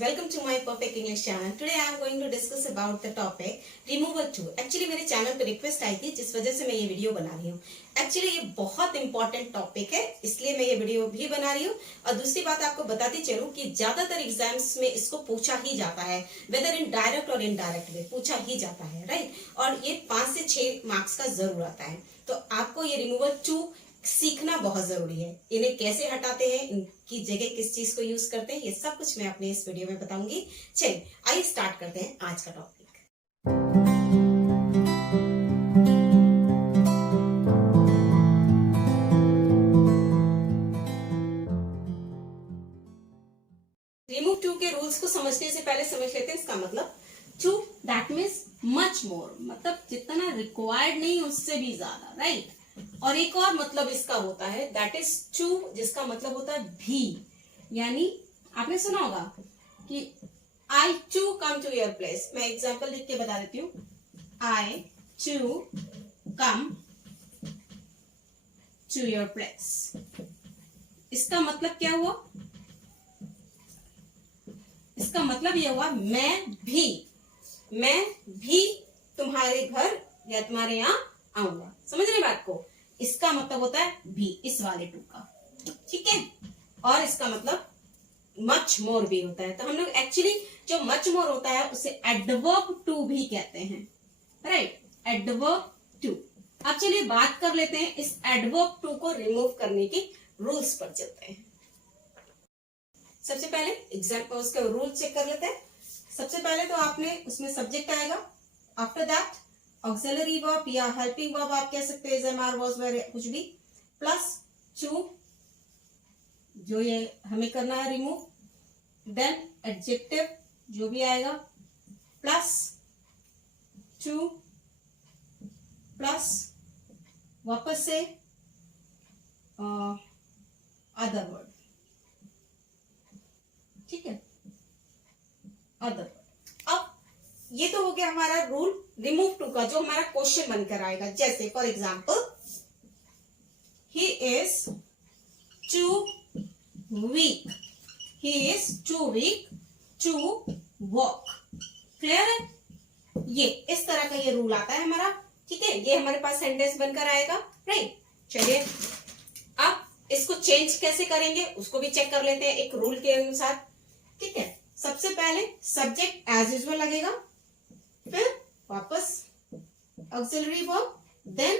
welcome to my Perfect English channel. Today I am going to discuss about the topic removal to. Actually मेरे channel पे request आई थी जिस वजह से मैं ये वीडियो बना रही हूँ. एक्चुअली ये बहुत इंपॉर्टेंट टॉपिक है इसलिए मैं ये वीडियो भी बना रही हूँ. और दूसरी बात आपको बताती चलूँ कि ज्यादातर एग्जाम्स में इसको पूछा ही जाता है, वेदर इन डायरेक्ट और इनडायरेक्ट वे पूछा ही जाता है, राइट. और ये 5 से 6 मार्क्स का जरूर आता है. तो आपको ये रिमूवल टू सीखना बहुत जरूरी है. इन्हें कैसे हटाते हैं, इनकी जगह किस चीज को यूज करते हैं, ये सब कुछ मैं अपने इस वीडियो में बताऊंगी. चलिए आइए स्टार्ट करते हैं आज का टॉपिक. रिमूव टू के रूल्स को समझने से पहले समझ लेते हैं इसका मतलब. Too that means much more, मतलब जितना रिक्वायर्ड नहीं उससे भी ज्यादा, राइट. और एक और मतलब इसका होता है दैट इज टू, जिसका मतलब होता है भी. यानी आपने सुना होगा कि I to come to your place. मैं एग्जांपल लिख के बता देती हूँ. I to come to your place. इसका मतलब क्या हुआ? इसका मतलब यह हुआ मैं भी तुम्हारे घर या तुम्हारे यहां आऊंगा. समझ रहे बात को? इसका मतलब होता है भी, इस वाले टू का, ठीक है. और इसका मतलब मच मोर भी होता है. तो हम लोग एक्चुअली जो मच मोर होता है उसे एडवर्ब टू भी कहते हैं, राइट. Adverb to. अब चलिए बात कर लेते हैं इस एडवर्ब टू को रिमूव करने की रूल्स पर चलते हैं. सबसे पहले एग्जाम्पल उसका रूल चेक कर लेते हैं. सबसे पहले तो आपने उसमें सब्जेक्ट आएगा. आफ्टर दैट ऑक्सिलरी वर्ब या हेल्पिंग वर्ब आप कह सकते हैं, एमआर वॉज वेर कुछ भी, प्लस टू जो ये हमें करना है रिमूव. देन एडजेक्टिव जो भी आएगा, प्लस टू, प्लस वापस से अदर वर्ड, ठीक है, अदर. अब ये तो हो गया हमारा रूल रिमूव टू का, जो हमारा क्वेश्चन बनकर आएगा. जैसे for example he is too weak, he is too weak to walk. Clear है? ये इस तरह का ये रूल आता है हमारा, ठीक है. ये हमारे पास सेंटेंस बनकर आएगा, राइट. चलिए अब इसको चेंज कैसे करेंगे उसको भी चेक कर लेते हैं एक रूल के अनुसार, ठीक है. सबसे पहले सब्जेक्ट एज यूजुअल लगेगा, फिर वापस ऑक्सिलरी वर्ब, देन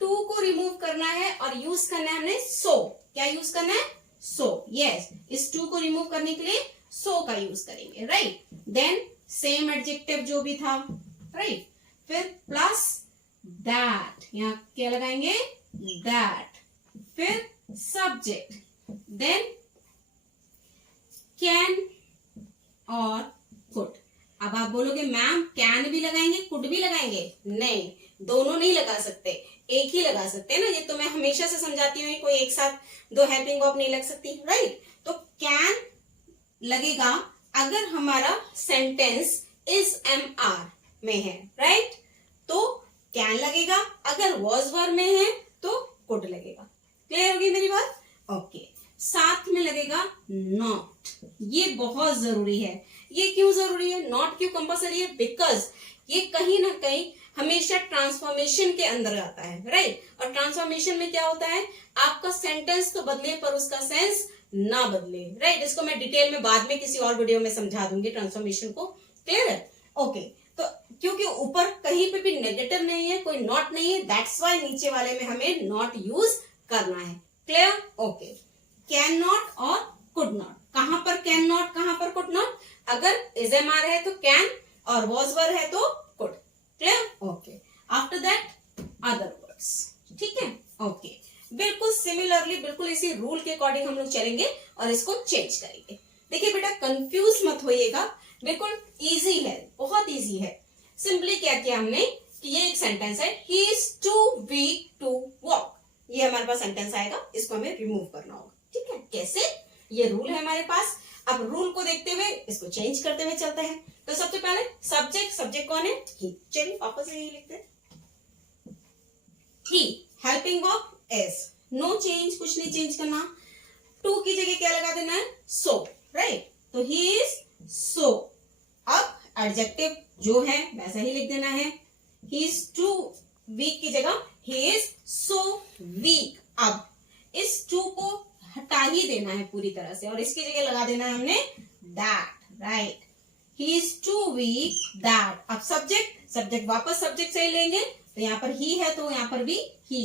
टू को रिमूव करना है और यूज करना है हमने सो. क्या यूज करना है? सो. यस, इस टू को रिमूव करने के लिए सो का यूज करेंगे, राइट. देन सेम एडजेक्टिव जो भी था, राइट. फिर प्लस दैट, यहां क्या लगाएंगे? दैट. फिर सब्जेक्ट, देन कैन और कुड. अब आप बोलोगे मैम कैन भी लगाएंगे कुड भी लगाएंगे? नहीं, दोनों नहीं लगा सकते, एक ही लगा सकते हैं ना. ये तो मैं हमेशा से समझाती हूँ, कोई एक साथ दो हेल्पिंग वर्ब नहीं लग सकती, राइट. तो कैन लगेगा अगर हमारा सेंटेंस इज एम आर में है, राइट. तो कैन लगेगा. अगर वॉज वर्ब में है तो कुड लगेगा. क्लियर होगी मेरी बात? ओके. साथ में लगेगा नॉट. ये बहुत जरूरी है. ये क्यों जरूरी है? नॉट क्यों कंपल्सरी है? बिकॉज ये कहीं ना कहीं हमेशा ट्रांसफॉर्मेशन के अंदर आता है, राइट. और ट्रांसफॉर्मेशन में क्या होता है? आपका सेंटेंस तो बदले पर उसका सेंस ना बदले, राइट. इसको मैं डिटेल में बाद में किसी और वीडियो में समझा दूंगी ट्रांसफॉर्मेशन को. क्लियर है? ओके. तो क्योंकि ऊपर कहीं पे भी नेगेटिव नहीं है, कोई नॉट नहीं है, दैट्स वाई नीचे वाले में हमें नॉट यूज करना है. क्लियर? ओके. कैन नॉट और कुड नॉट. कहां पर कैन नॉट, कहां पर कुड नॉट? अगर इज एम आर है तो कैन और वॉज वर है तो could. Clear? Okay. After that other words, ठीक है. ओके. बिल्कुल सिमिलरली, बिल्कुल इसी रूल के अकॉर्डिंग हम लोग चलेंगे और इसको चेंज करेंगे. देखिए बेटा कंफ्यूज मत होइएगा, बिल्कुल इजी है, बहुत इजी है. सिंपली क्या किया हमने कि ये एक सेंटेंस है, he is too weak to walk. ये हमारे पास सेंटेंस आएगा, इसको हमें रिमूव करना होगा, ठीक है. कैसे? ये रूल है हमारे पास. अब रूल को देखते हुए इसको चेंज करते हुए चलते हैं. तो सबसे पहले सब्जेक्ट कौन है? ही. चलिए वापस से यही लिखते हैं. He. Helping verb is. No change, कुछ नहीं चेंज करना. टू की जगह क्या लगा देना है? सो, राइट. तो ही इज so अब एडजेक्टिव जो है वैसा ही लिख देना है. ही इज टू वीक की जगह ही इज सो वीक. अब इस टू को हटा ही देना है पूरी तरह से और इसकी जगह लगा देना है हमने that. Right. He is too weak that. अब सब्जेक्ट वापस सब्जेक्ट से ही लेंगे तो यहाँ पर ही है तो यहाँ पर भी ही.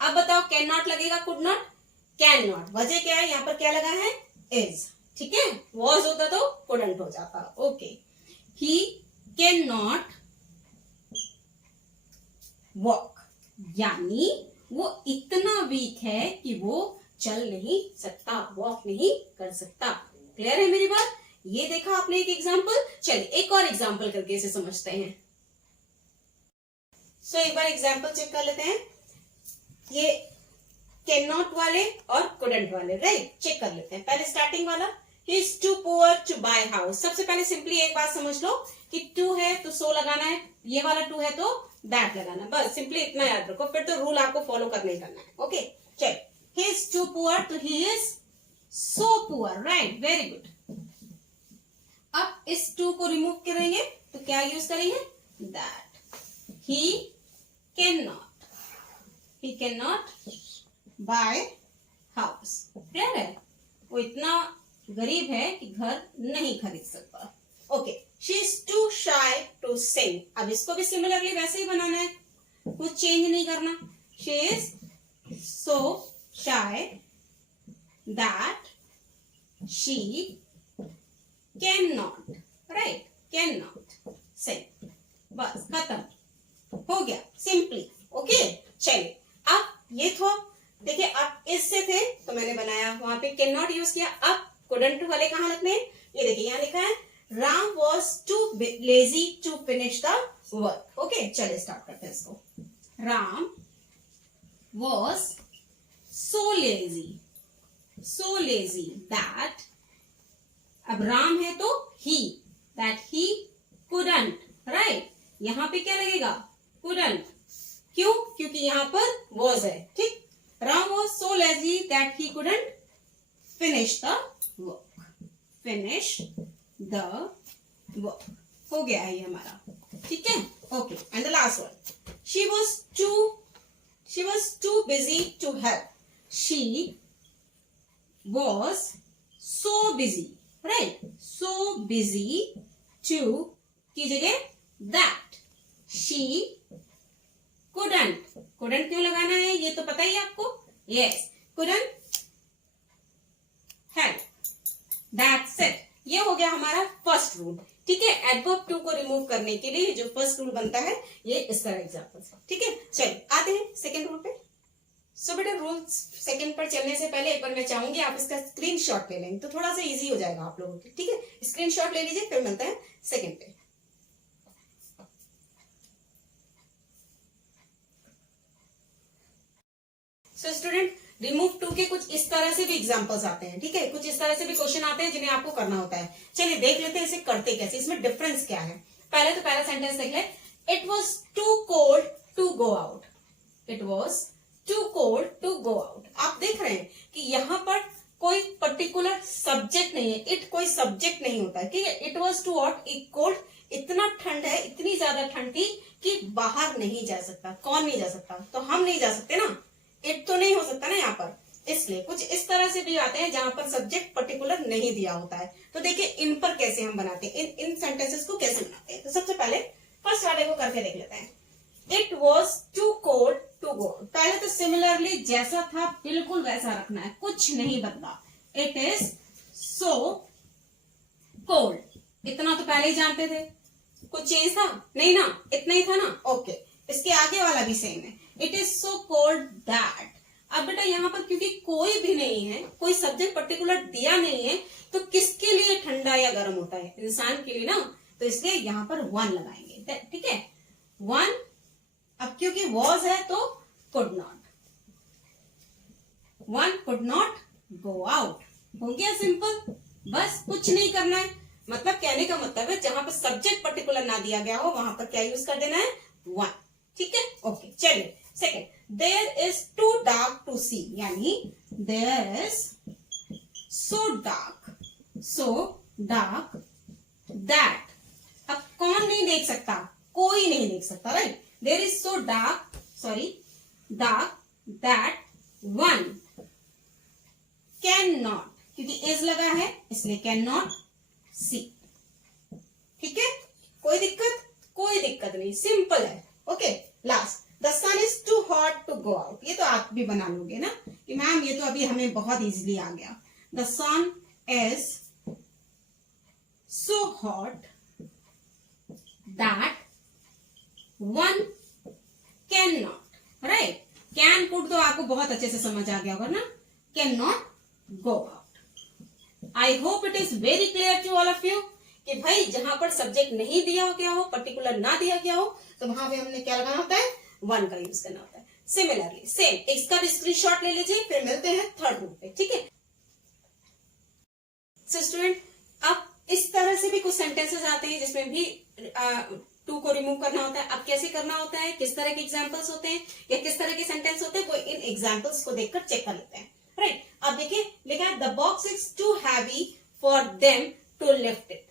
अब बताओ कैन नॉट लगेगा कुड नॉट? Can not. वजह क्या है? यहाँ पर क्या लगा है? इज. ठीक है. वॉज होता तो कुडंट हो जाता. Okay. He can not walk. यानी वो इतना वीक है कि वो चल नहीं सकता, वॉक नहीं कर सकता. क्लियर है मेरी बात? ये देखा आपने एक एग्जाम्पल. चलिए एक और एग्जाम्पल करके इसे समझते हैं. सो एक बार एग्जाम्पल चेक कर लेते हैं. ये कैन नॉट वाले और कुडंट वाले. राइट. चेक कर लेते हैं. पहले स्टार्टिंग वाला. He is too poor to buy house. सबसे पहले सिंपली एक बात समझ लो कि टू है तो सो लगाना है, ये वाला टू है तो दैट लगाना. बस सिंपली इतना याद रखो, फिर तो रूल आपको फॉलो करना ही करना है. ओके. चल. ही इज टू पुअर तो he is so poor. Right. Very good. अब इस टू को रिमूव करेंगे तो क्या यूज करेंगे? That. He can not buy house. Clear है? वो इतना गरीब है कि घर नहीं खरीद सकता. Okay. She is too shy to sing. अब इसको भी सिमिलरली वैसे ही बनाना है, कुछ चेंज नहीं करना. She is so shy that she can not. Right. Can not sing. बस खत्म हो गया. सिंपली. ओके. चलिए अब ये तो देखिए, अब इससे थे तो मैंने बनाया, वहां पे कैन नॉट यूज किया. अब कुडंट वाले कहाँ लगने हैं? ये देखिए यहाँ लिखा है Ram was too lazy to finish the work. Okay. चलिए स्टार्ट करते हैं इसको. Ram was so lazy that. अब राम है तो he, that he couldn't. Right. यहां पे क्या लगेगा? कुडंट. क्यों? क्योंकि यहां पर वॉज है. ठीक. Ram was so lazy that he couldn't finish the work. Finish the work. हो गया है ये हमारा. ठीक है. Okay. And the last one. She was too busy to help. She was so busy. Right. So busy to की जगह that she couldn't. Couldn't क्यों लगाना है ये तो पता ही है आपको. Yes. Couldn't help. That's it. ये हो गया हमारा फर्स्ट रूल. ठीक है. एडवर्ब टू को रिमूव करने के लिए जो फर्स्ट रूल बनता है ये इस तरह एग्जांपल से. ठीक है. चलिए आते हैं सेकंड रूल पे. सो बेटा रूल सेकंड पर चलने से पहले एक बार मैं चाहूंगी आप इसका स्क्रीनशॉट ले लें तो थोड़ा सा इजी हो जाएगा आप लोगों के. ठीक है. स्क्रीनशॉट ले लीजिए, फिर मिलते हैं सेकंड पे. सो स्टूडेंट, रिमूव टू के कुछ इस तरह से भी एग्जांपल्स आते हैं. ठीक है. कुछ इस तरह से भी क्वेश्चन आते हैं जिन्हें आपको करना होता है. चलिए देख लेते हैं इसे करते कैसे, इसमें डिफरेंस क्या है. पहले तो पहला सेंटेंस देख ले. It was too cold to go out. It was too cold to go out. आप देख रहे हैं कि यहाँ पर कोई पर्टिकुलर सब्जेक्ट नहीं है. इट कोई सब्जेक्ट नहीं होता है. ठीक है. It was too what? Cold. इतना ठंड है, इतनी ज्यादा ठंड थी कि बाहर नहीं जा सकता. कौन नहीं जा सकता? तो हम नहीं जा सकते ना. इट तो नहीं हो सकता ना यहाँ पर. इसलिए कुछ इस तरह से भी आते हैं जहां पर सब्जेक्ट पर्टिकुलर नहीं दिया होता है. तो देखिए इन पर कैसे हम बनाते हैं, इन सेंटेंसेस को कैसे बनाते हैं. तो सबसे पहले फर्स्ट वाले को करके देख लेते हैं. It was too cold to go. पहले तो सिमिलरली जैसा था बिल्कुल वैसा रखना है, कुछ नहीं बदला. It is so cold. इतना तो पहले ही जानते थे. कुछ चेंज था? नहीं ना. इतना ही था ना. ओके. इसके आगे वाला भी सेम है. It is so cold that. अब बेटा यहाँ पर क्योंकि कोई भी नहीं है, कोई सब्जेक्ट पर्टिकुलर दिया नहीं है, तो किसके लिए ठंडा या गर्म होता है? इंसान के लिए ना. तो इसलिए यहाँ पर वन लगाएंगे. ठीक है. वन. अब क्योंकि वॉज है तो could not. One could not go out. हो गया सिंपल. बस कुछ नहीं करना है. मतलब कहने का मतलब है जहां पर सब्जेक्ट पर्टिकुलर ना दिया गया हो वहां पर क्या यूज कर देना है? वन. ठीक है. ओके. चलिए second. There is too dark to see. यानी there is so dark so dark that, अब कौन नहीं देख सकता, कोई नहीं देख सकता, right. There is so dark that one can not, क्योंकि इज लगा है इसलिए कैन नॉट सी. ठीक है, कोई दिक्कत नहीं, सिंपल है. Okay, last, the sun is too hot to go out. ये तो आप भी बना लोगे ना कि मैम ये तो अभी हमें बहुत इजीली आ गया. The sun is so hot that one can not, right. Can could तो आपको बहुत अच्छे से समझ आ गया होगा ना, can not go out. I hope it is very clear to all of you कि भाई जहां पर सब्जेक्ट नहीं दिया गया हो, पर्टिकुलर ना दिया गया हो, तो वहां पे हमने क्या लगाना होता है, वन का यूज करना होता है. सिमिलरली सेम इसका भी स्क्रीनशॉट ले लीजिए, फिर मिलते हैं थर्ड रूल पे. ठीक है. सो स्टूडेंट, अब इस तरह से भी कुछ सेंटेंसेस आते हैं जिसमें भी टू को रिमूव करना होता है. अब कैसे करना होता है, किस तरह के एग्जांपल्स होते हैं या किस तरह के सेंटेंस होते हैं, वो इन एग्जांपल्स को देखकर चेक कर लेते हैं. राइट. अब देखिए लिखा है the box is too heavy for them to lift it,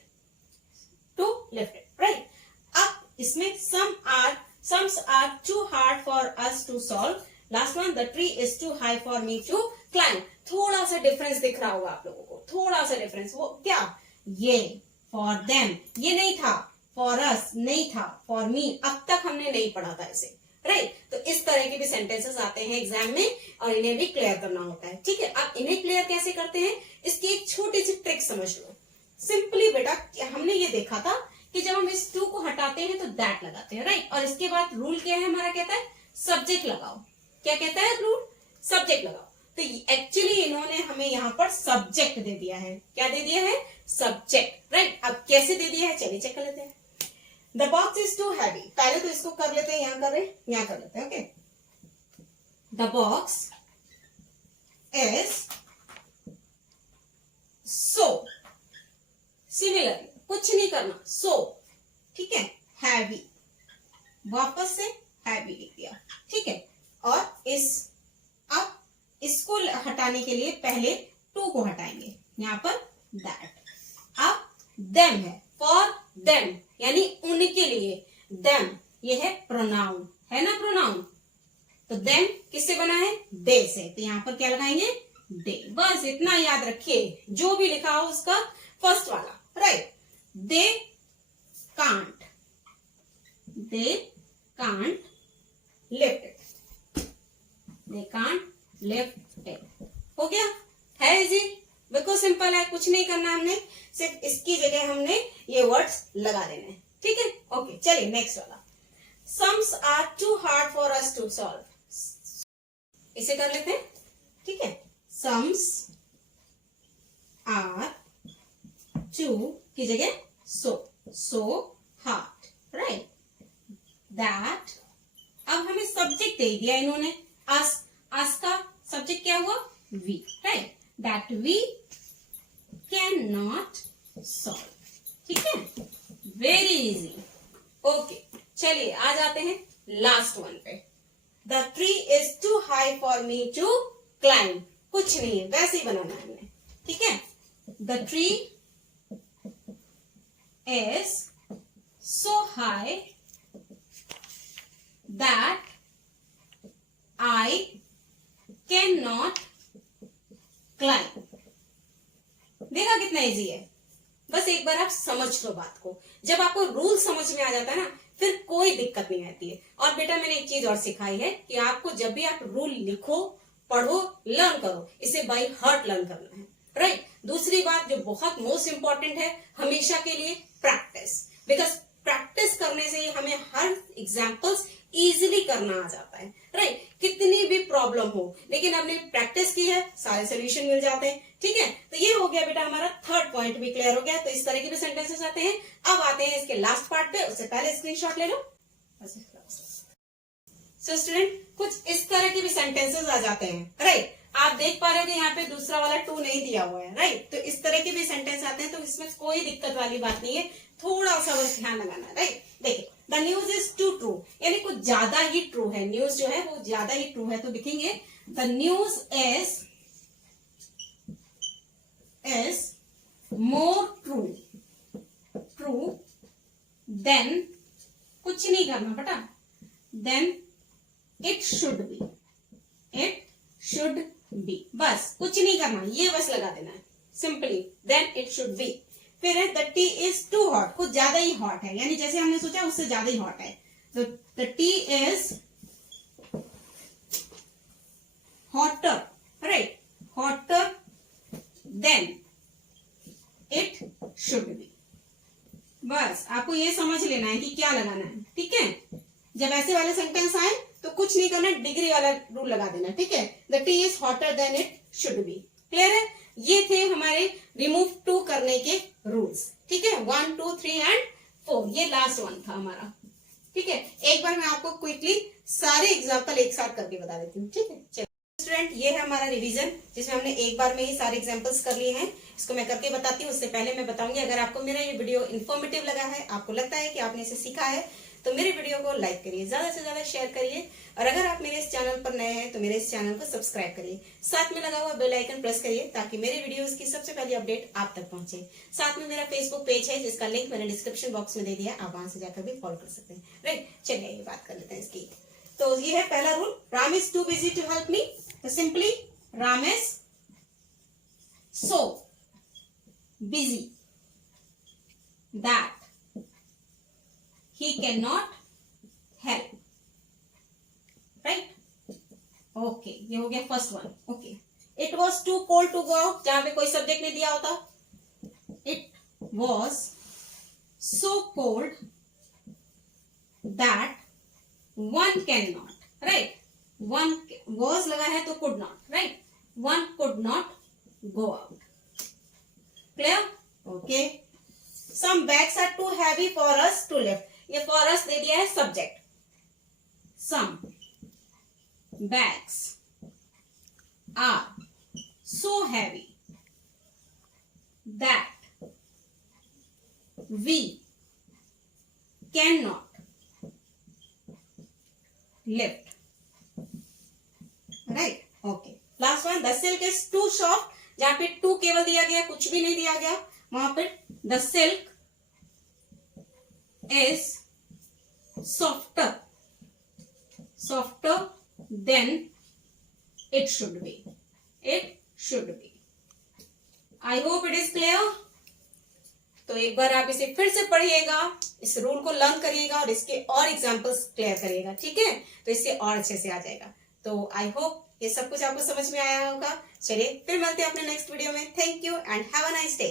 right. अब इसमें sums are too hard for us to solve. Last one, the tree is too high for me to climb. थोड़ा सा difference दिख रहा होगा आप लोगों को, थोड़ा सा डिफरेंस. वो क्या, ये फॉर देम ये नहीं था, फॉर अस नहीं था, फॉर मी अब तक हमने नहीं पढ़ा था इसे, राइट. तो इस तरह के भी सेंटेंसेस आते हैं एग्जाम में और इन्हें भी क्लियर करना होता है. ठीक है. अब इन्हें क्लियर कैसे करते हैं, इसकी एक छोटी सी ट्रिक समझ लो. सिंपली बेटा, हमने ये देखा था कि जब हम इस टू को हटाते हैं तो दैट लगाते हैं, राइट. और इसके बाद रूल क्या है हमारा, कहता है सब्जेक्ट लगाओ. क्या कहता है रूल, सब्जेक्ट लगाओ. तो एक्चुअली इन्होंने हमें यहाँ पर सब्जेक्ट दे दिया है. क्या दे दिया है, सब्जेक्ट, राइट. अब कैसे दे दिया है, चलिए चेक कर लेते हैं. The box is too heavy, पहले तो इसको कर लेते हैं, यहां कर रहे हैं, यहां कर लेते हैं. Okay, the box is so, similarly कुछ नहीं करना, सो, ठीक है, हैवी, वापस से हैवी लिख दिया. ठीक है. और अब इसको हटाने के लिए पहले टू को हटाएंगे, यहां पर दैट. अब देम है, फॉर देम यानी उनके लिए. देम ये है प्रोनाउन, है ना प्रोनाउन. तो देम किससे बना है, दे से. तो यहां पर क्या लगाएंगे, दे. बस इतना याद रखिए, जो भी लिखा हो उसका फर्स्ट वाला, right. They can't lift it, they can't lift it. हो गया, है इजी, बिल्कुल सिंपल है, कुछ नहीं करना हमने, सिर्फ इसकी जगह हमने ये वर्ड्स लगा देने हैं. ठीक है. ओके, चलिए नेक्स्ट वाला. Sums are too hard for us to solve. इसे कर लेते हैं. ठीक है. सम्स आर टू की जगह सो हार्ड, राइट. दैट, अब हमें सब्जेक्ट दे दिया इन्होंने, अस का सब्जेक्ट क्या हुआ, we, right. That we can not solve. ठीक है, वेरी इजी. ओके, चलिए आ जाते हैं लास्ट वन पे. The tree is too high for me to climb. कुछ नहीं है, वैसे ही बनाना है हमने. ठीक है. The tree is so high that I can not climb. देखा कितना इजी है. बस एक बार आप समझ लो बात को. जब आपको रूल समझ में आ जाता है ना, फिर कोई दिक्कत नहीं आती है. और बेटा मैंने एक चीज और सिखाई है कि आपको जब भी आप रूल लिखो, पढ़ो, लर्न करो, इसे बाय हार्ट लर्न करना है, राइट. दूसरी बात जो बहुत मोस्ट इंपॉर्टेंट है हमेशा के लिए, प्रैक्टिस. बिकॉज प्रैक्टिस करने से हमें हर एग्जाम्पल्स इजीली करना आ जाता है, राइट. कितनी भी प्रॉब्लम हो, लेकिन हमने प्रैक्टिस की है, सारे सोल्यूशन मिल जाते हैं. ठीक है. तो ये हो गया बेटा, हमारा थर्ड पॉइंट भी क्लियर हो गया. तो इस तरह के भी सेंटेंसेस आते हैं. अब आते हैं इसके लास्ट पार्ट पे, उससे पहले स्क्रीनशॉट ले लो. सो स्टूडेंट, कुछ इस तरह के भी सेंटेंसेस आ जाते हैं, राइट. आप देख पा रहे हो कि यहाँ पे दूसरा वाला टू नहीं दिया हुआ है, राइट. तो इस तरह के भी सेंटेंस आते हैं, तो इसमें कोई दिक्कत वाली बात नहीं है, थोड़ा सा बस ध्यान लगाना, राइट. देखिए, the news is too true, यानी कुछ ज्यादा ही ट्रू है. न्यूज जो है वो ज्यादा ही ट्रू है, तो लिखेंगे the news is more true then कुछ नहीं करना बेटा, then it should be, बस कुछ नहीं करना, ये बस लगा देना है simply, then it should be। फिर है the tea is too hot, कुछ ज्यादा ही हॉट है, यानी जैसे हमने सोचा उससे ज्यादा ही हॉट है, तो the tea is hotter, right, hotter than it should be। बस आपको ये समझ लेना है कि क्या लगाना है, ठीक है। जब ऐसे वाले सेंटेंस आए तो कुछ नहीं करना, डिग्री वाला रूल लगा देना, ठीक है। The T is hotter then it should be. Clear है? ये थे हमारे रिमूव टू करने के रूल्स, ठीक है। 1, 2, 3 एंड 4, ये लास्ट वन था हमारा, ठीक है। एक बार मैं आपको क्विकली सारे एग्जाम्पल एक साथ करके बता देती हूँ, ठीक है। चलिए स्टूडेंट, ये है हमारा रिवीजन जिसमें हमने एक बार में ही सारे एग्जांपल्स कर लिए हैं। इसको मैं करके बताती हूँ। उससे पहले मैं बताऊंगी, अगर आपको मेरा ये वीडियो इन्फॉर्मेटिव लगा है, आपको लगता है कि आपने इसे सीखा है, तो मेरे वीडियो को लाइक करिए, ज्यादा से ज्यादा शेयर करिए, और अगर आप मेरे इस चैनल पर नए हैं तो मेरे इस चैनल को सब्सक्राइब करिए, साथ में लगा हुआ बेल आइकन प्रेस करिए ताकि मेरे वीडियोस की सबसे पहली अपडेट आप तक पहुंचे। साथ में मेरा फेसबुक पेज है जिसका लिंक मैंने डिस्क्रिप्शन बॉक्स में दे दिया, आप वहां से जाकर भी फॉलो कर सकते हैं, राइट। चलिए ये बात कर लेते हैं इसकी। तो ये है पहला rule, Ram is too busy to help me. तो simply Ram is so busy that he cannot help, right? Okay, ये हो गया first one. Okay, it was too cold to go out, जहां पे कोई सब्जेक्ट नहीं दिया होता, it was so cold that one cannot, right? One was लगा है तो could not, right? One could not go out. Clear? Okay. Some bags are too heavy for us to lift. ये for us दे दिया है subject. Some bags are so heavy that we cannot lift. Right, okay. Last one, the silk is too soft, जहां पे to केवल दिया गया, कुछ भी नहीं दिया गया, वहां पे the silk is softer then it should be, I hope it is clear. तो एक बार आप इसे फिर से पढ़िएगा, इस रूल को लर्न करिएगा और इसके और एग्जांपल्स क्लियर करिएगा, ठीक है। तो इससे और अच्छे से आ जाएगा। तो आई होप ये सब कुछ आपको समझ में आया होगा। चलिए फिर मिलते हैं अपने नेक्स्ट वीडियो में। Thank you and have a nice day.